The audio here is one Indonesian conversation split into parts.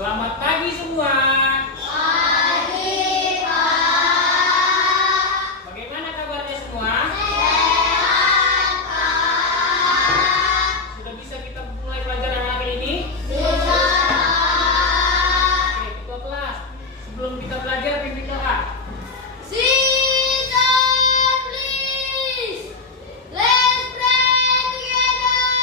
Selamat pagi semua. Pagi, Pak. Bagaimana kabarnya semua? Sehat, Pak. Sudah bisa kita mulai pelajaran hari ini? Bisa. Oke, ketua kelas. Sebelum kita belajar, pimpin doa. Sit down, please. Let's pray together.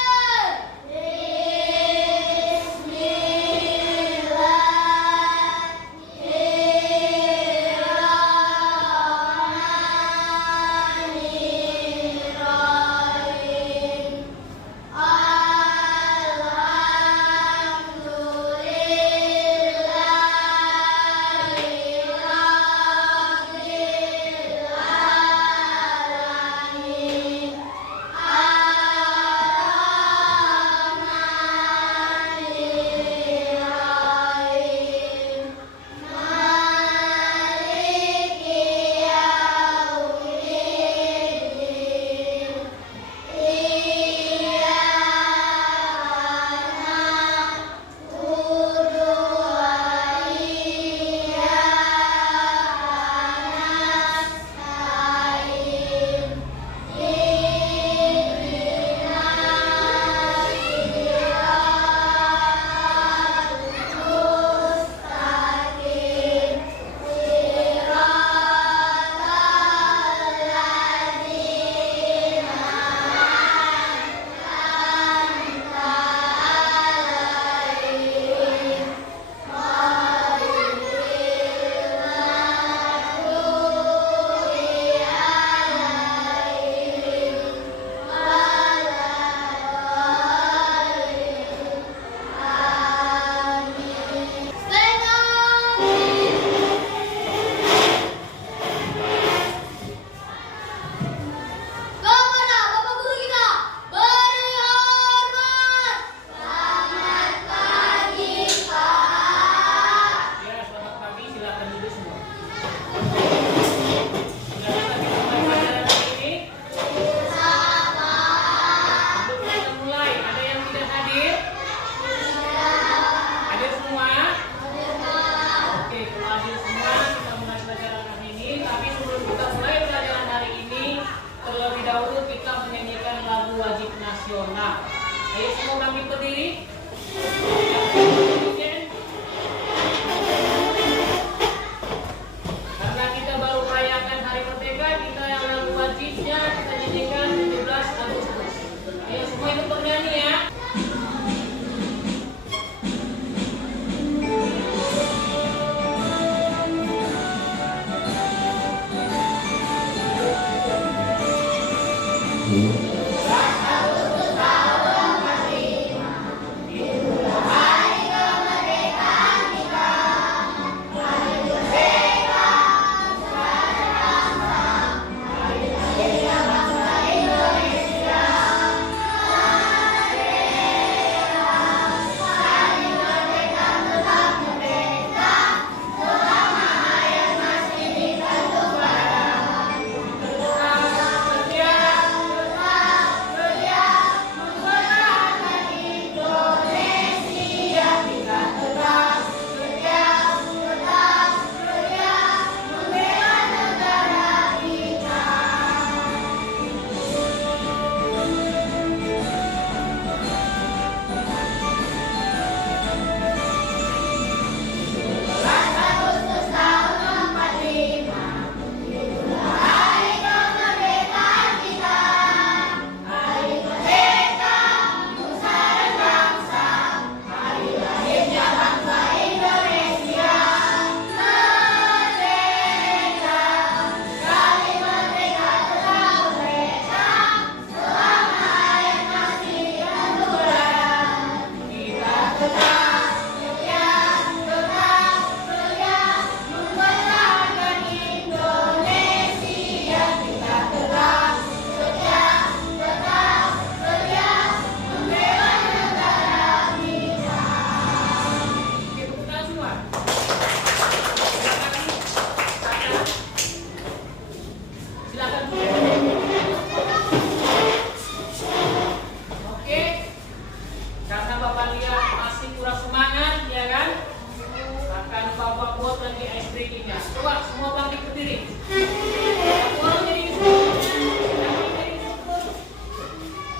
bangkitnya. Coba semua bangkit berdiri. Satu orang jadi instrukturnya. Yang lain jadi instruktur.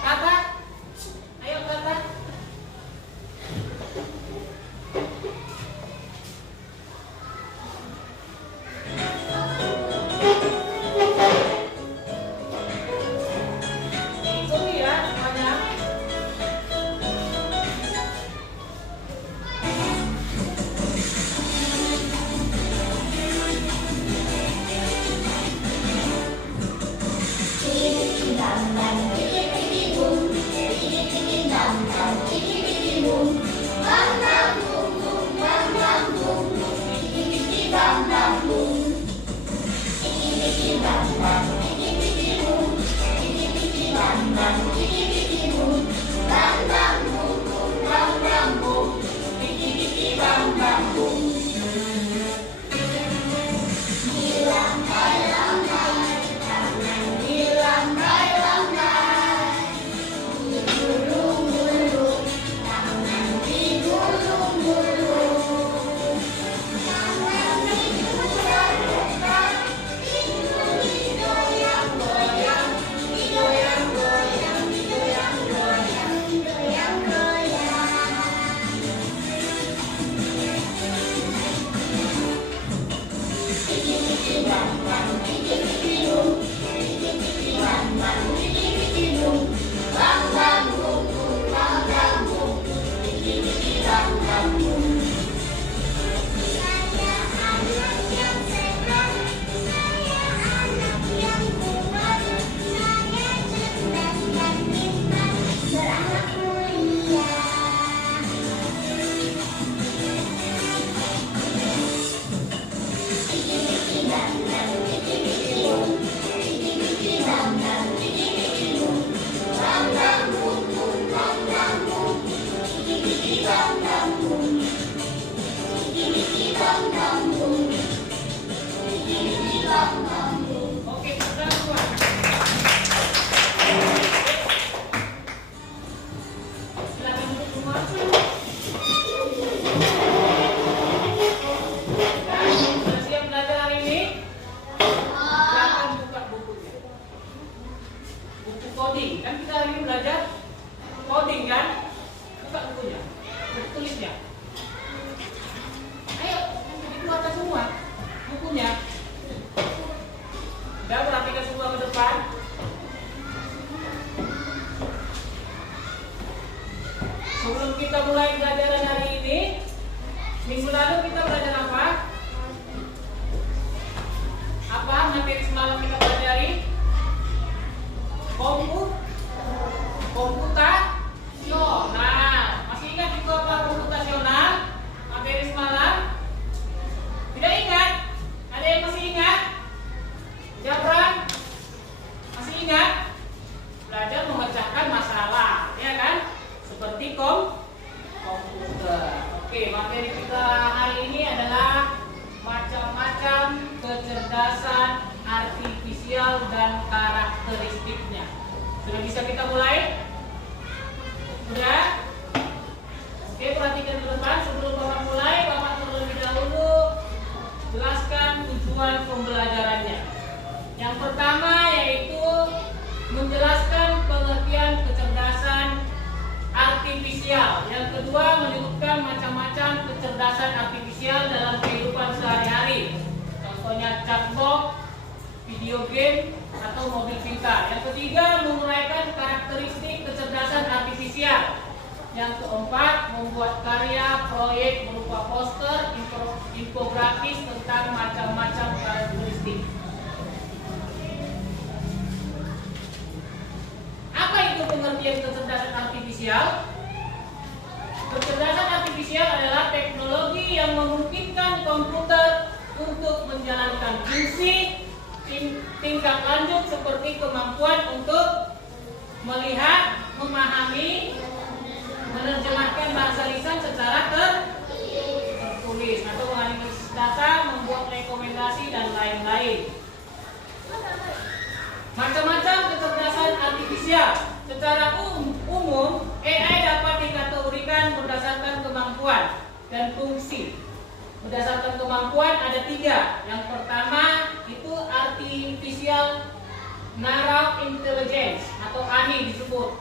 Kata. Ayo kata. Ikuti ya semuanya. Oke, sekarang semua. Silakan duduk semua. Sudah siap belajar hari ini? Silakan buka bukunya. Buku coding. Kan kita hari ini belajar coding kan? Buka bukunya. Buku tulisnya. Ayo, dikeluarkan semua bukunya. Sudah perhatikan semua ke depan. Sebelum kita mulai pelajaran hari ini, minggu lalu kita belajar apa? Apa materi semalam kita pelajari? Komputasional. Masih ingat itu apa komputasional? Materi semalam? Tidak ingat? Ada yang masih ingat? Jabran? Masih ingat? Belajar memecahkan masalah, ya kan? Seperti komputer. Oke, materi kita hari ini adalah macam-macam kecerdasan artifisial dan karakteristiknya. Sudah bisa kita mulai? Sudah? Oke, perhatikan ke depan. Sebelum Bapak mulai, Bapak terlebih dahulu jelaskan tujuan pembelajarannya. Yang pertama yaitu menjelaskan pengertian kecerdasan artifisial. Yang kedua menyebutkan macam-macam kecerdasan artifisial dalam kehidupan sehari-hari. Contohnya chatbot, video game, atau mobil pintar. Yang ketiga menguraikan karakteristik kecerdasan artifisial. Yang keempat membuat karya proyek berupa poster, infografis tentang macam-macam karakteristik. Apa itu pengertian kecerdasan artifisial? Kecerdasan artifisial adalah teknologi yang memungkinkan komputer untuk menjalankan fungsi tingkat lanjut seperti kemampuan untuk melihat, memahami, menerjemahkan bahasa lisan secara tertulis atau menganalisis data, membuat rekomendasi dan lain-lain. Macam-macam kecerdasan artifisial. Secara umum, AI dapat dikategorikan berdasarkan kemampuan dan fungsi. berdasarkan kemampuan ada 3. Yang pertama itu artificial narrow intelligence atau ANI disebut.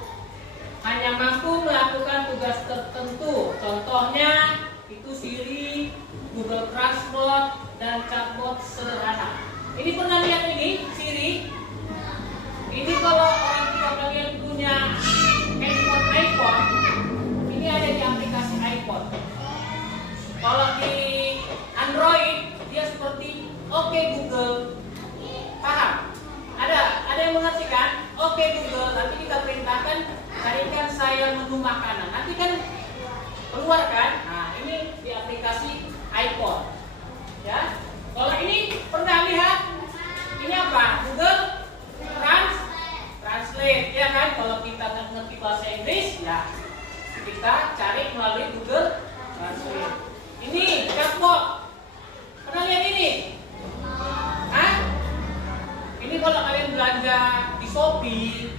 Hanya mampu melakukan tugas tertentu. Contohnya itu Siri, Google Translate, dan chatbot sederhana. Ini pernah lihat ini Siri? Ini kalau orang tua kalian punya handphone iPhone, ini ada di aplikasi iPhone. Kalau di Android dia seperti Oke Google. Paham? Ada yang mengerti kan? Oke Google, nanti kita perintahkan carikan saya menu makanan. Nanti kan keluar kan? Nah, ini di aplikasi iPhone. Ya. Kalau ini pernah lihat? Ini apa? Google Translate, ya kan? Kalau kita nggak ngerti bahasa Inggris, ya kita cari melalui Google Translate. Ini chatbot. Pernah lihat ini? Hah? Ini kalau kalian belanja di Shopee,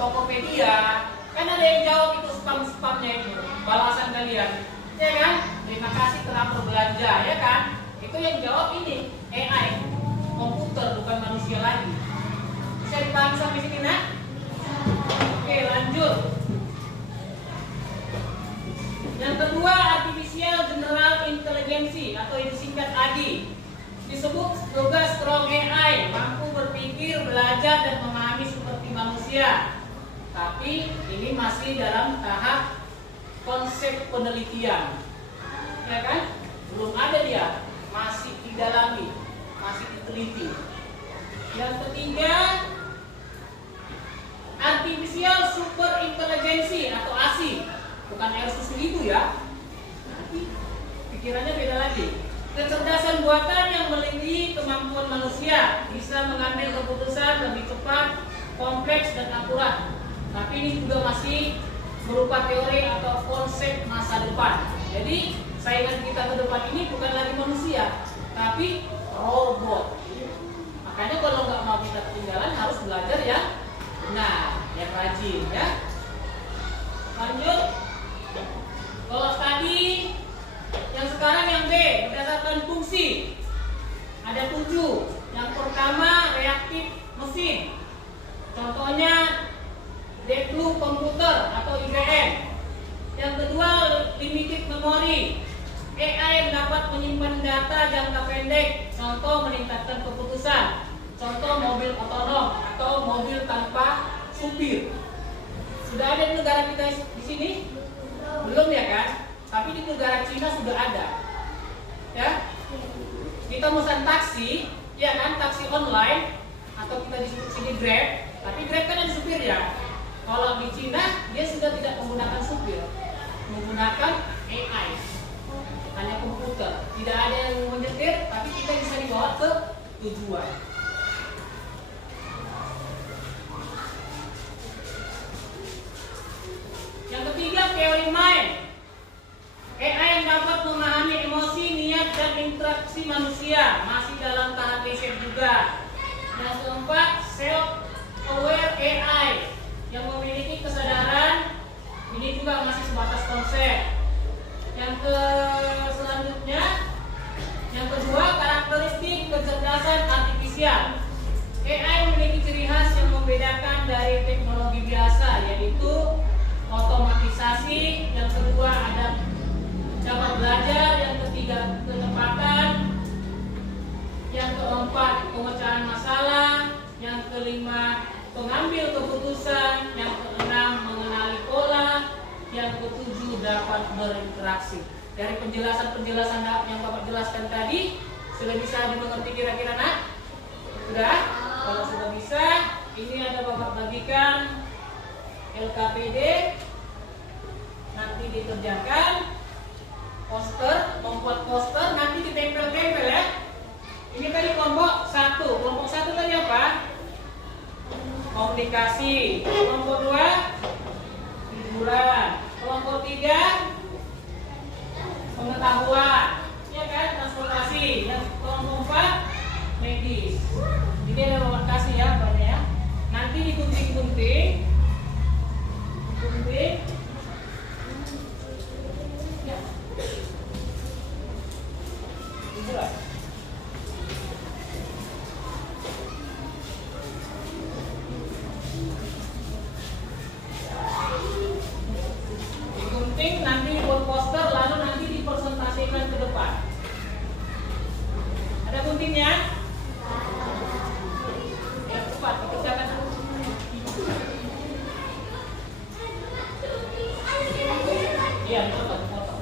Tokopedia, kan ada yang jawab itu spam-spamnya itu, balasan kalian, ya kan? Terima kasih telah berbelanja, ya kan? Itu yang jawab ini AI, komputer bukan manusia lagi. Bisa dipahami sampai sini, nak? Oke, lanjut. Yang kedua, artificial general intelligence atau yang disingkat AGI. Disebut juga strong AI, mampu berpikir, belajar, dan memahami seperti manusia. Tapi ini masih dalam tahap konsep penelitian, ya kan? Belum ada dia, masih didalami, masih diteliti. Yang ketiga, artificial super intelligence atau ASI, bukan air susu itu ya. Nanti pikirannya beda lagi. Kecerdasan buatan yang melebihi kemampuan manusia, bisa mengambil keputusan lebih cepat, kompleks, dan akurat. Tapi ini juga masih berupa teori atau konsep masa depan. Jadi saingan kita ke depan ini bukan lagi manusia, tapi robot. Makanya kalau nggak mau kita ketinggalan harus belajar ya. Nah, yang rajin ya. Lanjut. Kalau tadi yang sekarang yang B, berdasarkan fungsi. Ada 7. Yang pertama reaktif mesin. Contohnya Deep Blue komputer atau IBM. Yang kedua limited memory. AI yang dapat menyimpan data jangka pendek. Contoh meningkatkan keputusan. Contoh mobil otonom atau mobil tanpa supir. Sudah ada di negara kita di sini? Belum ya kan? Tapi di negara Cina sudah ada. Ya. Kita pesan taksi, ya kan, taksi online atau kita disebut sini Grab, tapi Grab kan ada supir ya. Kalau di Cina dia sudah tidak menggunakan supir, menggunakan AI, hanya komputer. Tidak ada yang menyetir, tapi kita bisa dibawa ke tujuan. Yang ketiga, teori mind. AI yang dapat memahami emosi, niat, dan interaksi manusia, masih dalam tahap riset juga. Yang keempat, self-aware AI yang memiliki kesadaran, ini juga masih sebatas konsep. Yang selanjutnya, yang kedua, karakteristik kecerdasan artifisial. AI memiliki ciri khas yang membedakan dari teknologi biasa, yaitu otomatisasi. Yang kedua ada dapat belajar, yang ketiga ketepatan, yang keempat pemecahan masalah, yang kelima pengambil keputusan, yang keenam mengenali pola, yang ketujuh dapat berinteraksi. Dari penjelasan-penjelasan yang Bapak jelaskan tadi, sudah bisa dimengerti kira-kira, nak? Sudah? Kalau sudah bisa, ini ada Bapak bagikan LKPD, nanti dikerjakan. Poster, membuat poster, nanti ditempel-tempel ya. Ini tadi kelompok 1. Kelompok 1 tadi apa? Komunikasi. Kelompok 2 hiburan. Kelompok 3 pengetahuan, ya kan, transportasi. Yang kelompok 4 medis. Jadi ada lokasi ya, banyak ya. Nanti digunting-gunting. penting nanti dibuat poster lalu nanti dipresentasikan ke depan. Ada guntingnya? Ya cepat dikerjakan. Iya cepat foto.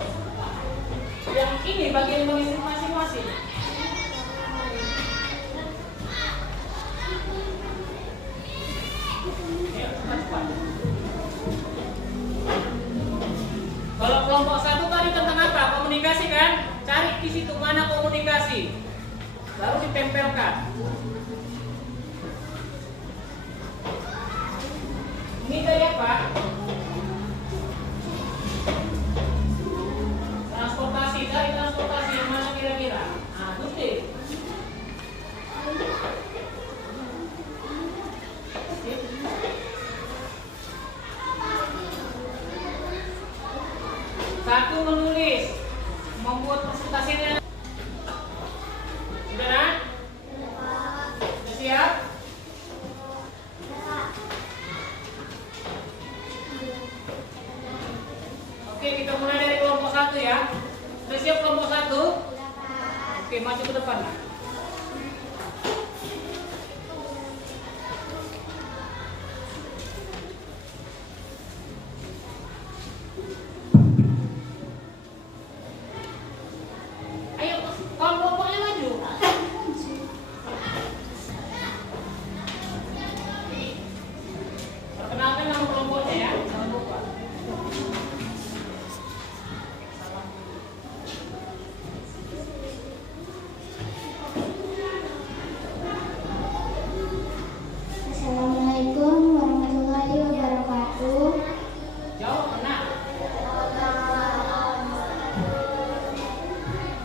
Yang ini bagian mengisi masing-masing. Ya cepat. Kalau kelompok 1 tadi tentang apa? Komunikasi kan? Cari di situ mana komunikasi. Lalu ditempelkan. Ini dari apa? Transportasi. Cari transportasi yang mana kira-kira? Nah, bukti. Satu menulis, membuat presentasinya. Sudah kan? Sudah siap? Oke, kita mulai dari kelompok 1 ya. Sudah siap kelompok 1? Oke, maju ke depan. Ayo, kelompoknya maju. Perkenalkan nama kelompoknya ya. Jangan lupa. Assalamualaikum warahmatullahi wabarakatuh. Jawab benar.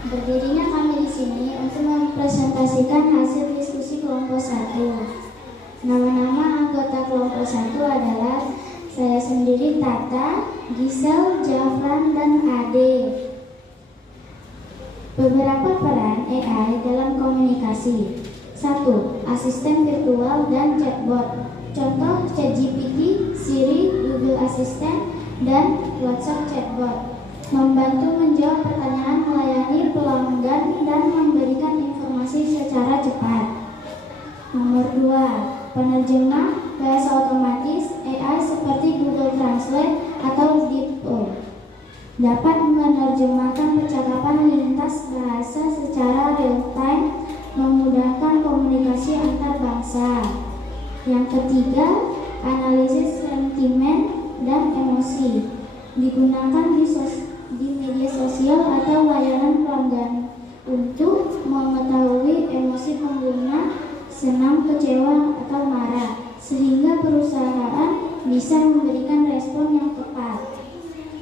Berdirinya kami di sini untuk mempresentasikan hasil diskusi kelompok 1. Nama-nama anggota kelompok 1 adalah saya sendiri Tata, Gisel, Jafran, dan Ade. Beberapa peran AI dalam komunikasi. 1. Asisten virtual dan chatbot. Contoh ChatGPT, Siri, Google Assistant, dan WhatsApp chatbot. Membantu menjawab pertanyaan, melayani pelanggan, dan memberikan informasi secara cepat. Nomor 2. Penerjemah bahasa otomatis AI seperti Google Translate atau DeepO. Dapat menerjemahkan percakapan lintas bahasa secara real-time, memudahkan komunikasi antar bangsa. Yang ketiga, analisis sentimen dan emosi. Digunakan di media sosial atau layanan pelanggan untuk mengetahui emosi pengguna, senang, kecewa, atau marah, sehingga perusahaan bisa memberikan respon yang tepat.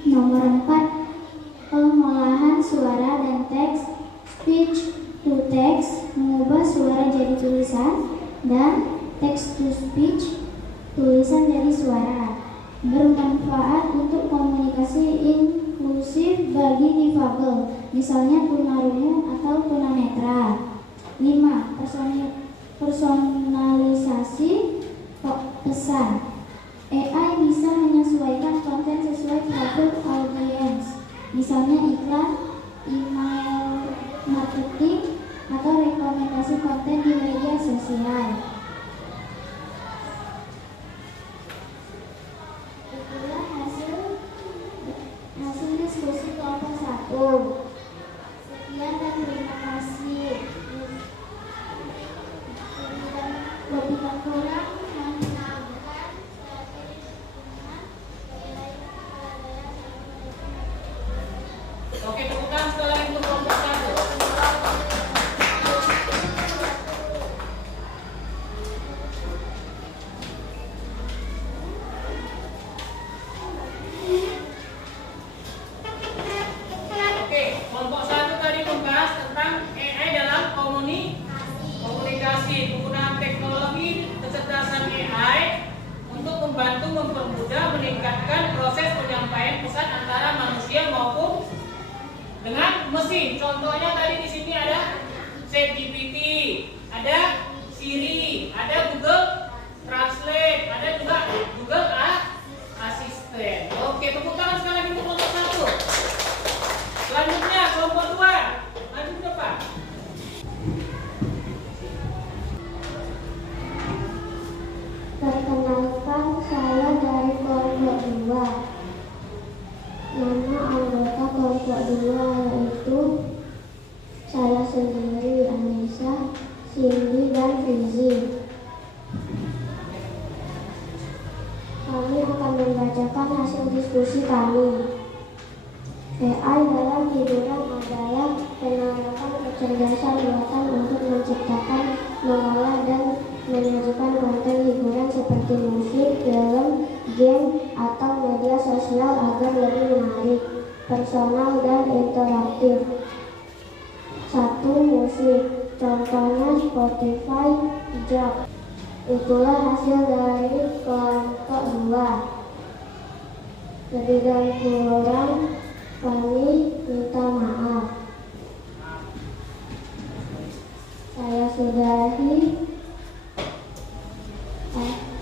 Nomor 4. Pengolahan suara dan teks, speech to text, mengubah suara jadi tulisan, dan text to speech, tulisan jadi suara. Bermanfaat untuk komunikasi inklusif bagi difabel, misalnya tunarungu atau tunanetra. 5. Personalisasi pesan. AI bisa menyesuaikan konten sesuai profil audiens, misalnya iklan, email marketing, atau rekomendasi konten di media sosial. Itulah hasil diskusi kelompok 1. Sekian dan terima kasih. Lebih kurang Oke, tepuk tangan sekali lagi untuk kelompok 1. Oke, kelompok 1 tadi membahas tentang AI dalam komunikasi, penggunaan teknologi kecerdasan AI untuk membantu mempermudah meningkatkan proses penyampaian pesan antara manusia maupun dengan mesin. Contohnya tadi di sini ada ChatGPT, ada Siri, ada Google Translate, ada juga Google Assistant. Oke, tepuk tangan sekali lagi untuk kelompok 1. anggota kelompok 2 yaitu saya sendiri, Anissa, Cindy, dan Fizi. Kami akan membacakan hasil diskusi kami. AI dalam hiburan adalah penerapan kecerdasan buatan untuk menciptakan, mengolah, dan menyajikan konten hiburan seperti musik, film, game, atau media sosial agar lebih menarik, personal, dan interaktif. 1. Musik. Contohnya Spotify, Jog. Itulah hasil dari kelompok 2. Lebih dan kurang kami minta maaf. Saya sudahi.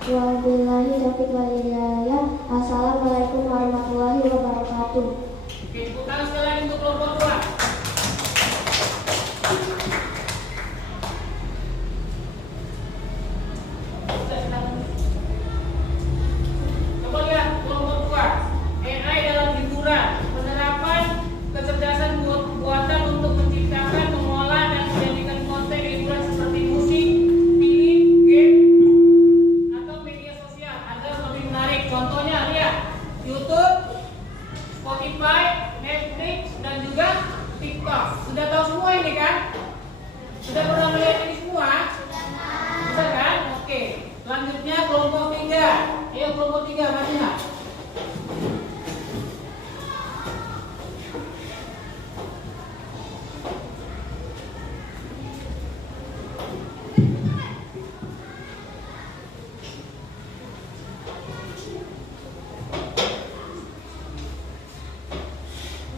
Wabillahi taufiq wal hidayah. Assalamualaikum warahmatullahi wabarakatuh. Oke, tepuk tangan sekali lagi untuk kelompok 2. Coba lihat kelompok 2. AI dalam hiburan, penerapan kecerdasan buatan untuk menciptakan, mengolah, dan menjadikan konten hiburan seperti musik, film, game, atau media sosial agar lebih menarik. Contohnya lihat YouTube, Spotify, Netflix, dan juga TikTok. Sudah tahu semua ini kan? Sudah pernah melihat ini semua? Sudah kan? Oke. Selanjutnya kelompok 3. Ayo kelompok 3 maju.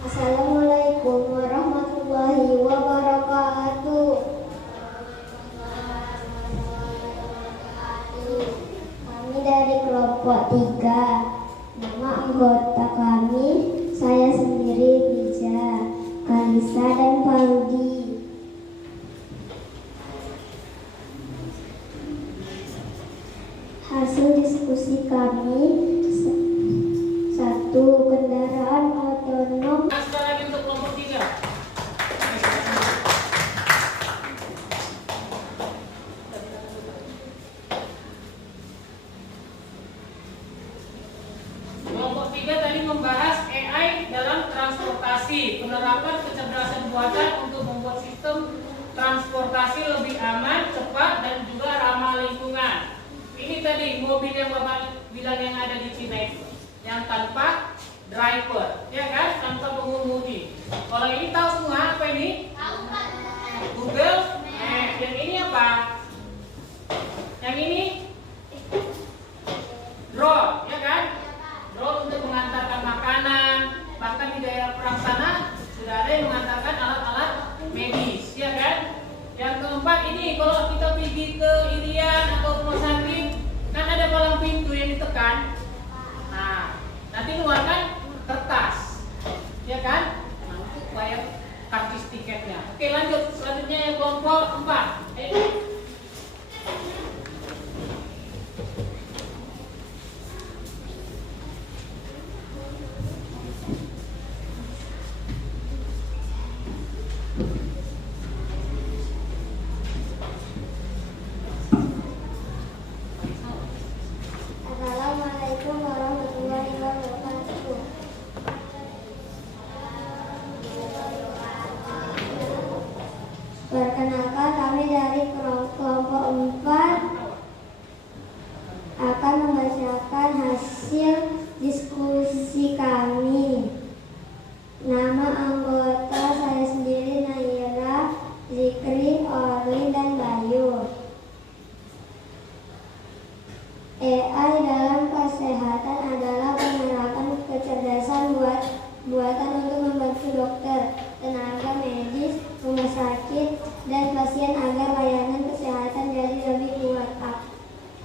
Assalamualaikum warahmatullahi wabarakatuh. Kami dari kelompok 3. Nama anggota kami, saya sendiri, Bija, Kalisa, dan Farudi. Hasil diskusi kami: 1. Kendaraan otonom. Sekali lagi untuk kelompok 3. Kelompok 3 tadi membahas AI dalam transportasi, penerapan kecerdasan buatan untuk membuat sistem transportasi lebih aman, cepat, dan juga ramah lingkungan. Ini tadi mobil yang Bapak bilang yang ada di Cina itu, yang tanpa driver, ya kan, tanpa pengemudi. Kalau ini tahu semua apa ini? Google. Yang ini apa? Yang ini drone, ya kan? Drone untuk mengantarkan makanan. Bahkan di daerah perang sana sudah ada yang mengantarkan alat-alat medis, ya kan? Yang keempat ini kalau kita pergi ke Irian atau rumah sakit, kan ada palang pintu yang ditekan. Nah, nanti keluarkan kertas, ya kan? Nah, untuk bayar karcis tiketnya. Oke, lanjut. Selanjutnya yang kelompok 4. Assalamualaikum warahmatullahi wabarakatuh. Perkenalkan, kami dari kelompok 4 akan membacakan hasil diskusi kami. Nama anggota saya sendiri Naira, Zikri, Orlin, dan Bayu. AI dalam kesehatan adalah penerapan kecerdasan buatan untuk membantu dokter, tenaga medis, rumah sakit, dan pasien agar layanan kesehatan jadi lebih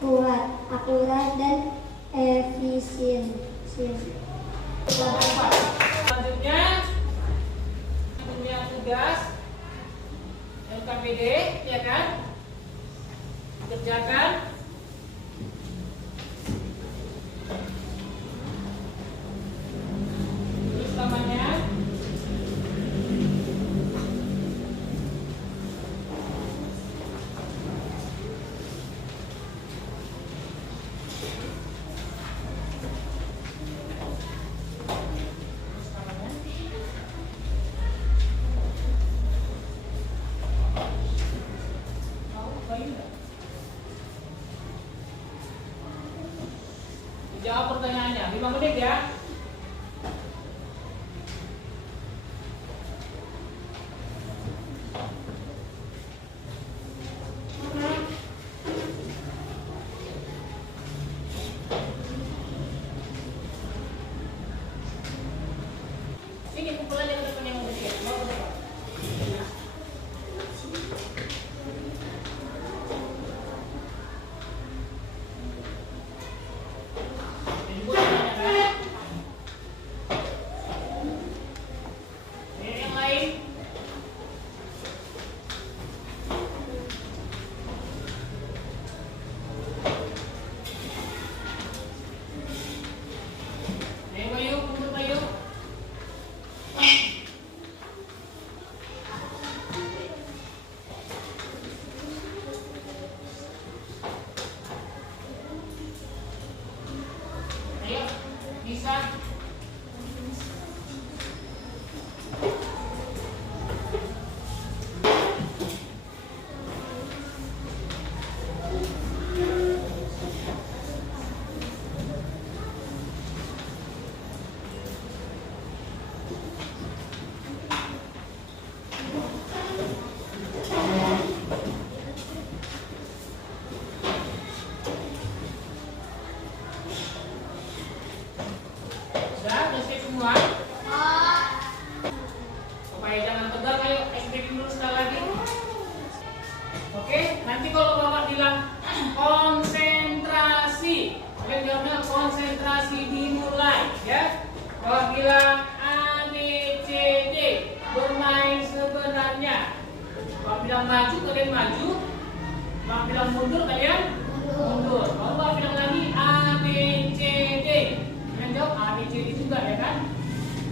kuat, akurat, dan efisien. Selanjutnya punya tugas LKPD, ya kan? Kerjakan. Tulis namanya Jawab pertanyaannya. 5 menit ya. Ini kumpul aja ke depan yang mau bertiga. Mau ke depan. Ini buat pertanyaan. Ini yang lain. Ayo Bayu, kumpul Bayu. Ayo, bisa. Sudah selesai semua? Supaya jangan tegang, ayo SPP dulu sekali lagi. Oke, nanti kalau Bapak bilang konsentrasi, kalian jawabnya konsentrasi dimulai, ya. Bapak bilang A, B, C, D, bermain sebenarnya. Bapak bilang maju, kalian maju. Bapak bilang mundur, kalian mundur. Kalau Bapak bilang lagi A, B, C, D, kalian jawab A, B, C, D juga, ya kan?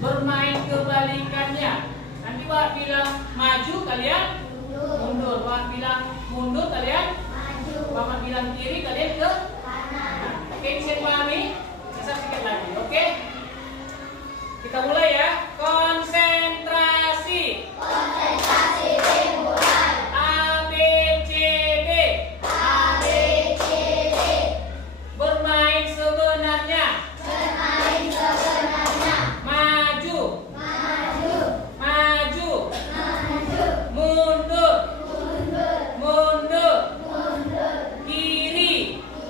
Bermain kebalikannya. Nanti Bapak bilang maju, kalian mundur. Bapak bilang mundur, kalian maju. Bapak bilang kiri, kalian ke kanan. Oke, bisa dipahami? Bisa sedikit lagi, oke? Kita mulai ya. Konsentrasi. Konsentrasi dimulai. A, B, C, D. A, B, C, D. Bermain sebenarnya. Bermain sebenarnya. Maju. Maju. Maju. Maju. Mundur. Mundur. Mundur. Mundur. Kiri.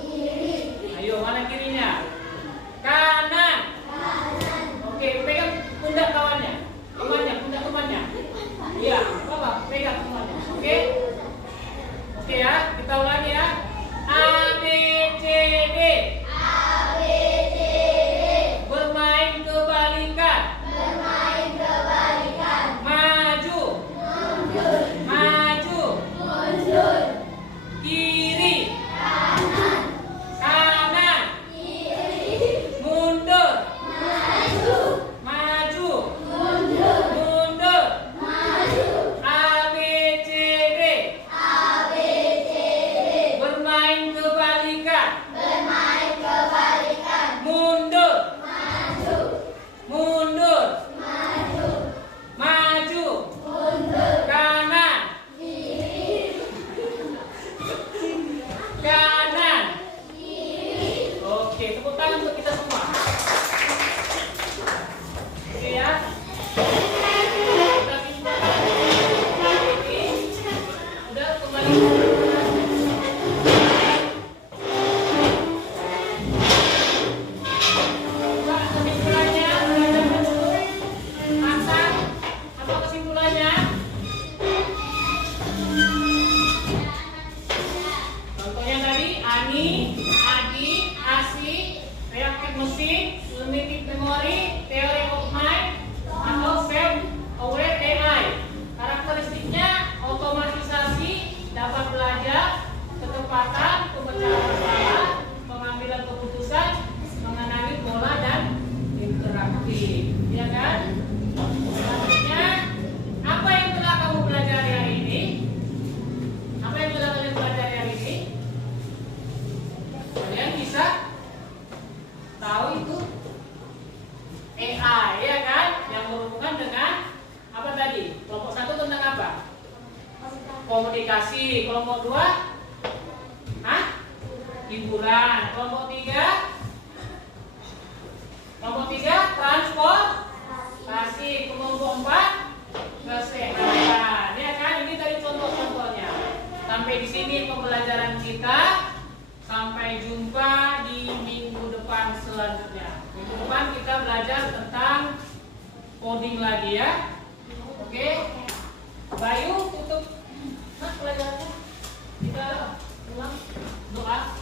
Kiri. Ayo, mana kirinya? Kanan. Kanan. Oke, pegang pundak kawannya. Temannya, pundak temannya. Iya, Bapak, pegang temannya. Oke? Oke ya, kita ulangi ya. A, B, C, D. A, B, C, D. Bermain kebalikan. Bermain kebalikan. Maju. Mundur. Maju. Mundur. Kiri. Kanan. Kanan. Kiri. Mundur. Maju. Maju. Mundur. Mundur. Maju. A, B, C, D. A, B, C, D. Bermain kebalikan. Bermain kebalikan. Mundur. Maju. Mundur. Maju. Maju. Mundur. Kanan. Kiri. Kanan. Kiri. Oke, tepuk tangan untuk kita semua. Oke ya. Kita simpulkan. Ini udah kembali. Coba kesimpulannya, Hasan, apa kesimpulannya? Contohnya tadi Ani, Adi, Asi, reaktif mesin, limited memory, theory of mind, atau self-aware AI. Karakteristiknya otomatisasi, dapat belajar, ketepatan, pemecahan masalah, pengambilan keputusan, mengenali pola dan interaktif. Ya kan? Selanjutnya, apa yang telah kamu pelajari hari ini? Apa yang telah kalian pelajari hari ini? Kalian bisa tahu itu AI, ya kan? Yang berhubungan dengan apa tadi? Kelompok 1 tentang apa? Komunikasi. Kelompok 2? Hiburan. Kelompok 3? Kelompok 3 transportasi. Kelompok 4 kesehatan. Ya kan, ini tadi contoh-contohnya. Sampai di sini pembelajaran kita. Sampai jumpa di minggu depan selanjutnya. Minggu depan kita belajar tentang coding lagi ya. Oke. Bayu tutup pelajarannya. Kita ulang doa.